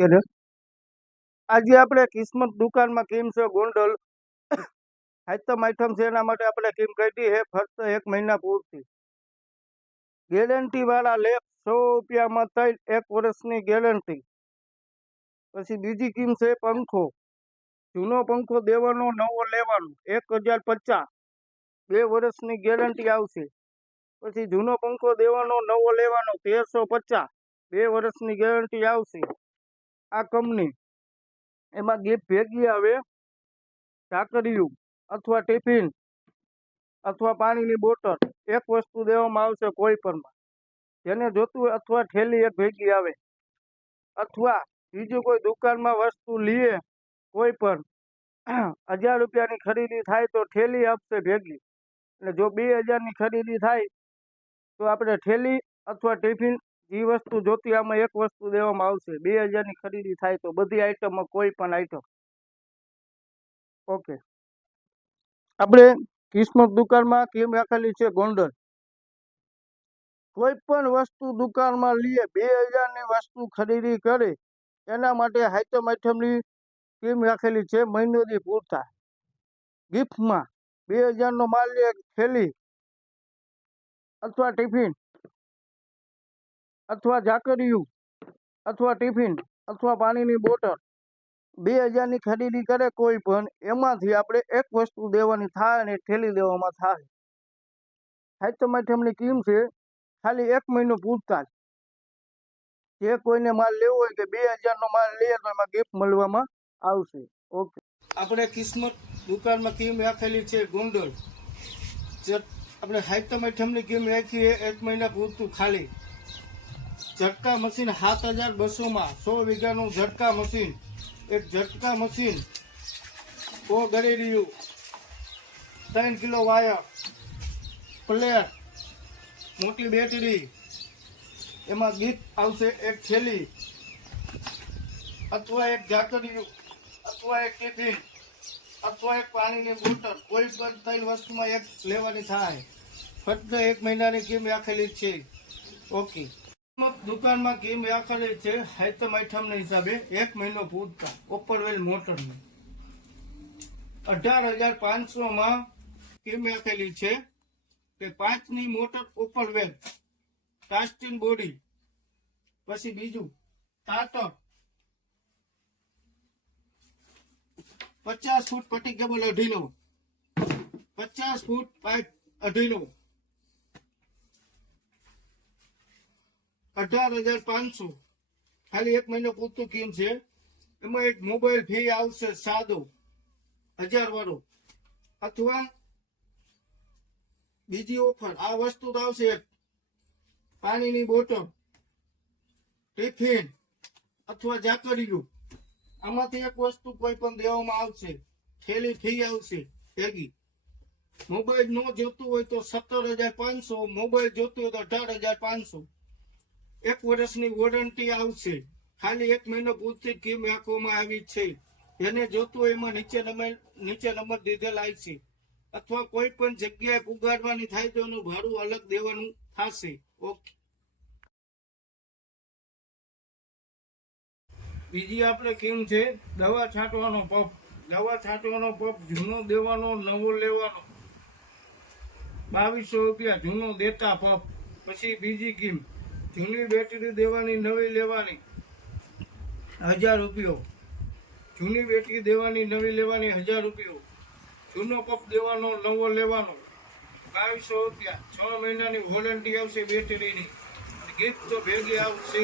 આજે આપણે કિસ્મત દુકાનમાં કેમ છે ગોંડલ આઈટમ છે એના માટે આપણે કેમ કાઢી છે ફક્ત 1 મહિના પૂરતી ગેરંટી વાળા લેખ 100 રૂપિયામાં થઈ 1 વર્ષની ગેરંટી। પછી બીજી કેમ છે પંખો, જૂનો પંખો દેવાનો નવો લેવાનો 1050 2 વર્ષની ગેરંટી આવશે। પછી જૂનો પંખો દેવાનો નવો લેવાનો 1350 2 વર્ષની ગેરંટી આવશે। આ કંપની એમાં ગિફ્ટ ભેગી આવે ઢાંકણિયું અથવા ટિફિન અથવા પાણીની બોટલ 1 વસ્તુ દેવામાં આવશે કોઈ પણ જેને જોતું હોય, અથવા થેલી એક ભેગી આવે, અથવા બીજું કોઈ દુકાનમાં વસ્તુ લઈએ કોઈ પણ 1000 રૂપિયાની ખરીદી થાય તો થેલી આપશે ભેગી, અને જો 2000 ની ખરીદી થાય તો આપણે થેલી અથવા ટિફિન જે વસ્તુ જોતી આમાં 1 વસ્તુ દેવામાં આવશે। 2000 ની ખરીદી થાય તો બધી આઈટમમાં કોઈ પણ આઈટમ ઓકે। આપણે કિસ્મત દુકાનમાં કેમ રાખેલી છે ગોંડલ, કોઈ પણ વસ્તુ દુકાનમાં લઈએ 2000 ની વસ્તુ ખરીદી કરે એના માટે આઈટમની કેમ રાખેલી છે મહિનોથી પૂરતા ગિફ્ટમાં 2000 નો માલ લે થેલી અથવા ટિફિન અથવા ઝાકળિયું અથવા ટિફિન અથવા પાણીની બોટલ 2000 ની ખરીદી કરે કોઈ પણ એમાંથી આપણે 1 વસ્તુ દેવાની થાય અને થેલી દેવામાં થાય। આઈટમની કેમ છે ખાલી 1 મહિનો પૂરતા જે કોઈને માલ લેવો હોય કે 2000 નો માલ લે તો એમાં ગિફ્ટ મળવામાં આવશે ઓકે। આપણે કિસ્મત દુકાનમાં કેમ રાખેલી છે ગોંડલ, આપણે આઈટમની કેમ રાખીએ 1 મહિના પૂરતું ખાલી ઝટકા મશીન 7200 માં 100 વીઘાનું ઝટકા મશીન, એક ઝટકા મશીન ગરેડિયું 3 કિલો વાયર પ્લેટ મોટી બેટરી, એમાં ગિફ્ટ આવશે 1 થેલી અથવા 1 ઝાકળિયું અથવા 1 ટિફિન અથવા 1 પાણીની બોટલ, કોઈ પણ 3 વસ્તુમાં 1 લેવાની થાય। ફક્ત 1 મહિનાની કેમ રાખેલી છે ઓકે। દુકાનમાં કેમ રાખેલી છે આઈટમના હિસાબે 1 મહિનો પૂરતા ઓપરવેલ મોટરની 18500 માં કેમ રાખેલી છે કે 5 ની મોટર ઓપરવેલ કાસ્ટિંગ બોડી। પછી બીજું સ્ટાર્ટર 50 ફૂટ પટ્ટી કેબલ 2.5 50 ફૂટ પાઇપ 2.5 18500 ખાલી 1 મહિનો પૂરતું કેમ છે। એમાં એક મોબાઈલ ફ્રી આવશે સાદો 1000 વાળો, અથવા બીજી ઓફર આ વસ્તુ તો આવશે પાણીની બોટલ ટિફિન અથવા ઝાકળિયું, આમાંથી 1 વસ્તુ કોઈ પણ દેવામાં આવશે, થેલી ફ્રી આવશે ભેગી। મોબાઈલ ન જોતું હોય તો 17500, મોબાઈલ જોતું હોય તો 18500, 1 વર્ષની વોરંટી આવશે। ખાલી 1 મહિનો પૂરતી કેમ રાખવામાં આવી છે, જેને જોતું હોય એમાં નીચે નંબર દીધેલા આવશે, અથવા કોઈ પણ જગ્યાએ પુગાડવાની થાય તો એનું ભાડું અલગ દેવાનું થશે ઓકે। બીજી આપણે કેમ છે દવા છાંટવાનો પંપ, દવા છાંટવાનો પંપ જૂનો દેવાનો નવો લેવાનો 2200 રૂપિયા જૂનો દેતા પંપ। પછી બીજી કેમ જૂની બેટરી દેવાની નવી લેવાની 1000 રૂપિયો, જૂની બેટરી દેવાની નવી લેવાની 1000 રૂપિયો, જૂનો પંપ દેવાનો નવો લેવાનો 2200 રૂપિયા, 6 મહિનાની વોરંટી આવશે બેટરીની, ગિફ્ટ તો ભેગી આવશે।